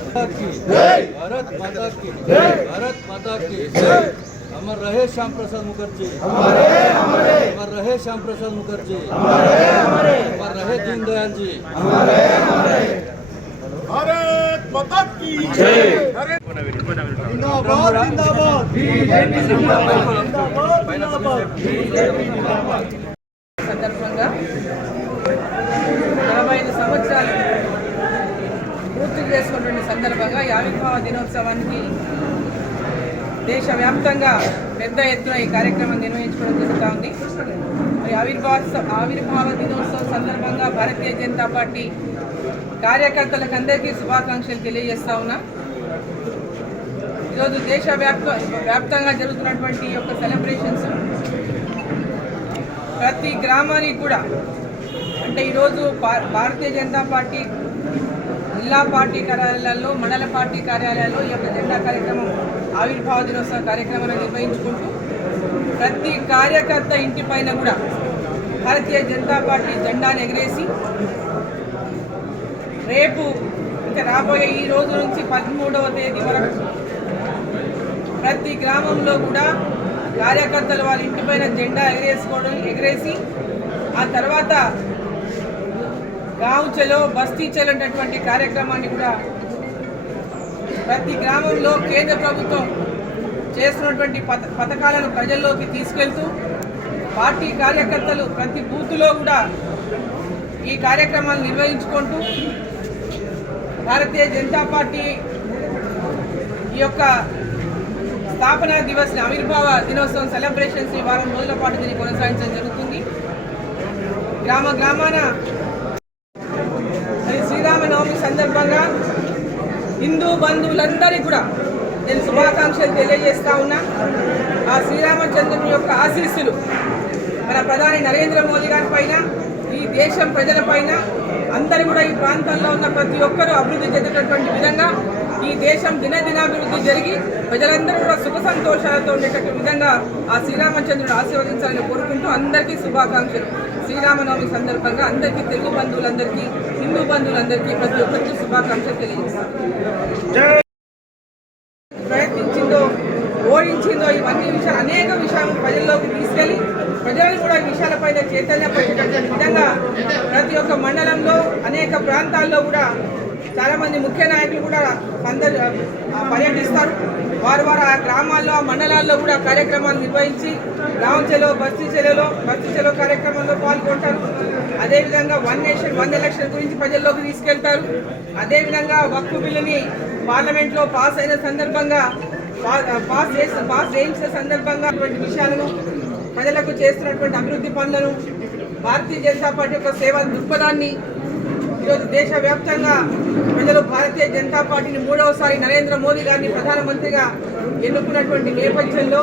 भारत माता की भारत माता की अमर रहे श्याम प्रसाद मुखर्जी अमर रहे श्याम प्रसाद मुखर्जी अमर रहे दीनदयाल जी भारत माता की जिंदाबाद जिंदाबाद जिंदाबाद जिंदाबाद ఆవిర్భావ దినోత్సవానికి దేశవ్యాప్తంగా పెద్ద ఎత్తున ఈ కార్యక్రమం నిర్వహించుకోవడం జరుగుతూ ఉంది. మరి ఆవిర్భావ ఆవిర్భావ దినోత్సవం సందర్భంగా భారతీయ జనతా పార్టీ కార్యకర్తలకు అందరికీ శుభాకాంక్షలు తెలియజేస్తా ఉన్నా. ఈరోజు దేశవ్యాప్త వ్యాప్తంగా జరుగుతున్నటువంటి ఈ యొక్క సెలబ్రేషన్స్ ప్రతి గ్రామానికి కూడా అంటే ఈరోజు భా- భారతీయ జనతా పార్టీ జిల్లా పార్టీ కార్యాలయాల్లో మండల పార్టీ కార్యాలయాల్లో ఈ యొక్క జెండా కార్యక్రమం ఆవిర్భావ దినోత్సవ కార్యక్రమాన్ని నిర్వహించుకుంటూ ప్రతి కార్యకర్త ఇంటి పైన కూడా భారతీయ జనతా పార్టీ జెండాను ఎగరేసి రేపు ఇంకా రాబోయే ఈ రోజు నుంచి పదమూడవ తేదీ వరకు ప్రతి గ్రామంలో కూడా కార్యకర్తలు వాళ్ళ ఇంటి పైన జెండా ఎగరేసుకోవడం ఎగరేసి ఆ తర్వాత గావ్ చలో బస్తీ చలో కార్యక్రమాన్ని కూడా ప్రతి గ్రామంలో కేంద్ర ప్రభుత్వం చేస్తున్నటువంటి పథ పథకాలను ప్రజల్లోకి తీసుకెళ్తూ పార్టీ కార్యకర్తలు ప్రతి బూత్లో కూడా ఈ కార్యక్రమాలు నిర్వహించుకుంటూ భారతీయ జనతా పార్టీ ఈ యొక్క స్థాపనా దివస్ ఆవిర్భావ దినోత్సవం సెలబ్రేషన్స్ ఈ వారం రోజుల పాటు దీన్ని కొనసాగించడం జరుగుతుంది. గ్రామ గ్రామాన శ్రీరామనవమి సందర్భంగా హిందూ బంధువులందరికీ కూడా నేను శుభాకాంక్షలు తెలియజేస్తా ఉన్నా. ఆ శ్రీరామచంద్రుని యొక్క ఆశీస్సులు మన ప్రధాని నరేంద్ర మోదీ గారి పైన ఈ దేశం ప్రజల పైన అందరూ కూడా ఈ ప్రాంతంలో ఉన్న ప్రతి ఒక్కరూ అభివృద్ధి చెందేటటువంటి విధంగా ఈ దేశం దినదినాభివృద్ధి జరిగి ప్రజలందరూ కూడా సుఖ సంతోషాలతో ఉండేటట్టు విధంగా ఆ శ్రీరామచంద్రుడు ఆశీర్వదించాలని కోరుకుంటూ అందరికీ శుభాకాంక్షలు. శ్రీరామనవమి సందర్భంగా అందరికీ తెలుగు బంధువులందరికీ హిందూ బంధువులందరికీ ప్రతి ఒక్కరికి శుభాకాంక్షలు తెలియజేస్తాను. ప్రయత్నించిందో ఓడించిందో ఇవన్నీ విషయాలు అనేక విషయాలు ప్రజల్లోకి తీసుకెళ్ళి ప్రజలను కూడా ఈ విషయాలపైన చైతన్యపరిచేటటువంటి విధంగా ప్రతి ఒక్క మండలంలో అనేక ప్రాంతాల్లో కూడా చాలా మంది ముఖ్య నాయకులు కూడా అందరు పర్యటిస్తారు. వారు వారు ఆ గ్రామాల్లో ఆ మండలాల్లో కూడా కార్యక్రమాలు నిర్వహించి గ్రామ చెలో బస్తీ చెలలో బస్తీ చెలో కార్యక్రమంలో పాల్గొంటారు. అదేవిధంగా వన్ నేషన్ వన్ ఎలక్షన్ గురించి ప్రజల్లోకి తీసుకెళ్తారు. అదేవిధంగా వక్ఫ్ బిల్లుని పార్లమెంట్లో పాస్ అయిన సందర్భంగా పాస్ చేసిన పాస్ చేయించిన సందర్భంగా అటువంటి విషయాలను ప్రజలకు చేస్తున్నటువంటి అభివృద్ధి పనులను భారతీయ జనతా పార్టీ యొక్క సేవ దృక్పథాన్ని ఈరోజు దేశవ్యాప్తంగా ప్రజలు భారతీయ జనతా పార్టీని మూడవసారి నరేంద్ర మోదీ గారిని ప్రధానమంత్రిగా ఎన్నుకున్నటువంటి నేపథ్యంలో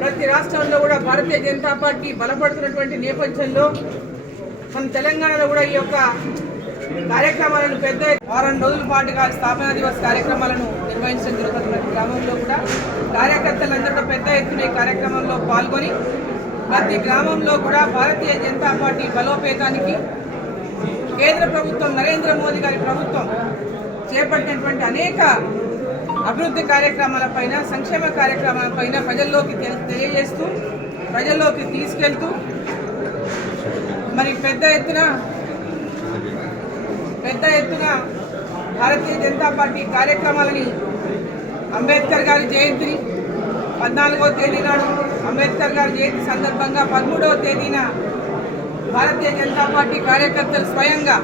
ప్రతి రాష్ట్రంలో కూడా భారతీయ జనతా పార్టీ బలపడుతున్నటువంటి నేపథ్యంలో మన తెలంగాణలో కూడా ఈ యొక్క కార్యక్రమాలను పెద్ద వారం రోజుల పాటుగా స్థాపనా దివస్ కార్యక్రమాలను నిర్వహించడం జరుగుతుంది ప్రతి గ్రామంలో కూడా. కార్యకర్తలందరూ పెద్ద ఎత్తున ఈ కార్యక్రమంలో పాల్గొని ప్రతి గ్రామంలో కూడా భారతీయ జనతా పార్టీ బలోపేతానికి కేంద్ర ప్రభుత్వం నరేంద్ర మోదీ గారి ప్రభుత్వం చేపట్టినటువంటి అనేక అభివృద్ధి కార్యక్రమాలపైన సంక్షేమ కార్యక్రమాలపైన ప్రజల్లోకి తెలియజేస్తూ ప్రజల్లోకి తీసుకెళ్తూ మరి పెద్ద ఎత్తున పెద్ద ఎత్తున భారతీయ జనతా పార్టీ కార్యక్రమాలని అంబేద్కర్ గారి జయంతిని పద్నాలుగో తేదీ నాడు అంబేద్కర్ గారి జయంతి సందర్భంగా పదమూడవ తేదీన భారతీయ జనతా పార్టీ కార్యకర్తలు స్వయంగా